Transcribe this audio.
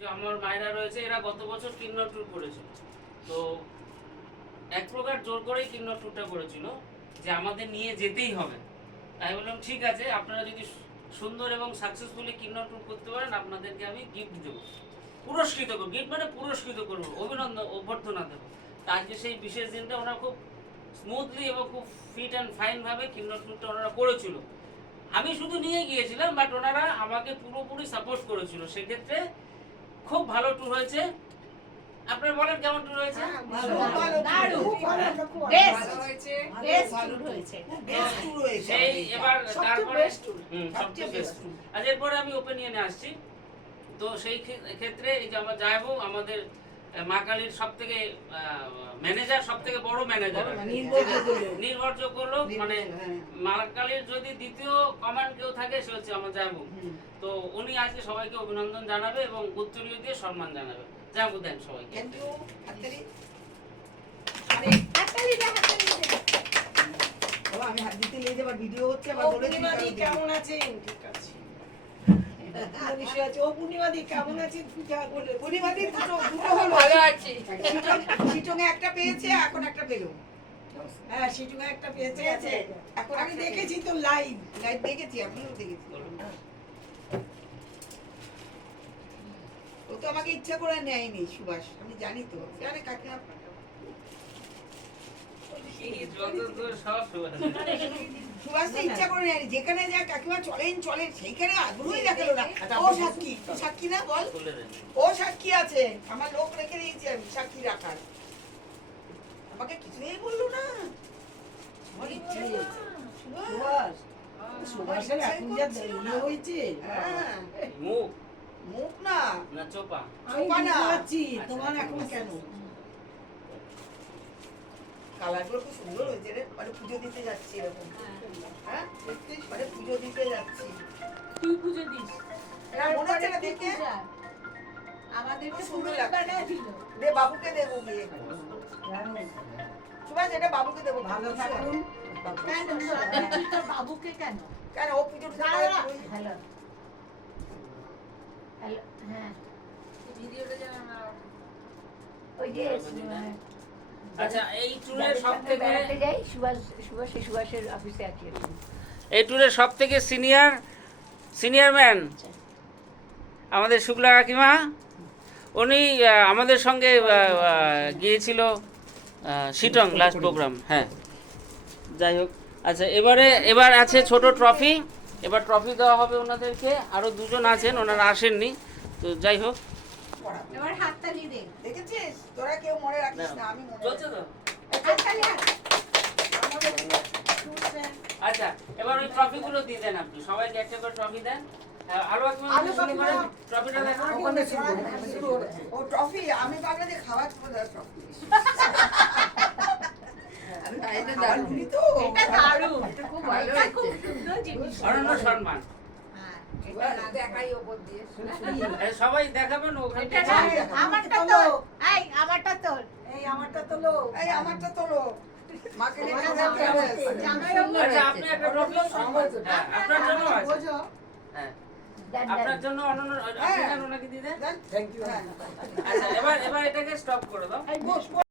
যে আমার মায়েরা রয়েছে, এরা গত বছর কিন্নর ট্যুর করেছিল। তো এক প্রকার জোর করেই কিন্নর ট্যুরটা করেছিল যে আমাদের নিয়ে যেতেই হবে। তাই বললাম, ঠিক আছে, আপনারা যদি সুন্দর এবং সাকসেসফুলি কিন্নর ট্যুর করতে পারেন, আপনাদেরকে আমি গিফট দেবো। পুরস্কৃত করব গিফট মানে পুরস্কৃত করব, অভিনন্দন, অভ্যর্থনা দেবো। তা আজকে সেই বিশেষ দিনটা ওনারা খুব স্মুথলি এবং খুব ফিট অ্যান্ড ফাইনভাবে কিন্নর ট্যুরটা ওনারা করেছিল। আমি শুধু নিয়ে গিয়েছিলাম বাট ওনারা আমাকে পুরোপুরি সাপোর্ট করেছিল। সেক্ষেত্রে খুব ভালো ট্যুর হয়েছে। আপনার বলেন কেমন ট্যুর হয়েছে? সেই এবার তারপরে সবচেয়ে best আজ এরপরে আমি ওপেনিয়নে আসছি। তো সেই ক্ষেত্রে এই যে আমার জায়বু আমাদের মা কালীর সব থেকে ম্যানেজার সব থেকে বড় ম্যানেজার নির্ভরযোগ্য লোক। মানে মা কালীর যদি দ্বিতীয় কমান্ড কেউ থাকে সে হচ্ছে আমার জায়বু তো উনি আজকে সবাইকে অভিনন্দন জানাবে এবং উত্তরীয় দিয়ে সম্মান জানাবে। জায়বু দেন সবাইকে। আমি হাত দিতে লেগে যাবার ভিডিও হচ্ছে আবার বলে কেমন আছেন? ঠিক আছে। বিষয় আছে। ও পূর্ণিমাদি কেমন বলে। পূর্ণিমাদি দুটো দুটো হলো। ভালো আছি সিটং- একটা পেয়েছে এখন একটা পেল। হ্যাঁ সেটুকু একটা পেয়েছে। পেয়েছে। এখন আমি দেখেছি তো লাইভ। লাইভ দেখেছি আমিও দেখেছি। ও তো আমাকে ইচ্ছা করে নেয়নি সুভাষ। আমি জানি তো। জানে কাকিমা। সব শুভ- সুভাষ ইচ্ছা করে নেয়নি। যেখানে যা কাকিমা চলেন চলেন। সেইখানে আগ্রহই দেখাল না। ও সাক্ষী সাক্ষী না বল? ও সাক্ষী আছে। আমার লোক রেখে দিয়েছি আমি সাক্ষী রাখার। আমাকে কিছুই বলল না। সুভাষ। সুভাষের এখন যা হয়েছে। হ্যাঁ। মুখ। মুখ না। না চোপা। চোপা না। তোমার এখন কেন? কালারগুলো খুব সুন্দর হয়েছে রে। মানে পুজো দিতে যাচ্ছি এরকম। হ্যাঁ? মানে পুজো দিতে যাচ্ছি। তুই পুজো দিস। মনে হচ্ছে না দেখে? আমাদেরকে সুন্দর লাগছে। দে বাবুকে দেবো গিয়ে সুভাষ এটা বাবুকে দেবো ভালো থাকুন বাবুকে কেন? কেন ও পুজো হ্যালো। হ্যাঁ। ভিডিওটা যেন ওই যে আচ্ছা এই ট্যুরের সব থেকে যাই সুভাষ সুভাষ সুভাষের অফিসে আছি এই ট্যুরের সিনিয়র সিনিয়র ম্যান আমাদের শুক্লা কাকিমা। উনি আমাদের সঙ্গে গিয়েছিল শিটং লাস্ট প্রোগ্রাম হ্যাঁ। যাই হোক আচ্ছা এবারে এবার আছে ছোট ট্রফি এবার ট্রফি দেওয়া হবে ওনাদেরকে। আরও দুজন আছেন ওনারা আসেননি। তো যাই হোক পড়া। এবার হাততালি দে। দেখেছিস? তোরা কেউ মনে রাখিস না আমি মনে চলছে তো? হাততালি হাত। আচ্ছা এবার ওই ট্রফিগুলো দিয়ে দেন আপনি। সবাইকে একটা করে ট্রফি দেন। আমি ভাবলাম যে খাওয়ার ট্রফি। এটা দারুণই তো। এটা দারুণ। এটা খুব ভালো এটা খুব সুন্দর জিনিস। সম্মান। সবাই দেখাবেন আমারটা তোল। এই আমারটা তোল। এই আমারটা তো লো এই আমারটা। জামাইও আচ্ছা আপনি একটা ট্রফি আপনার জন্য অনন্য। থ্যাংক ইউ এবার এবার এটাকে স্টপ করে দাও। এই বস।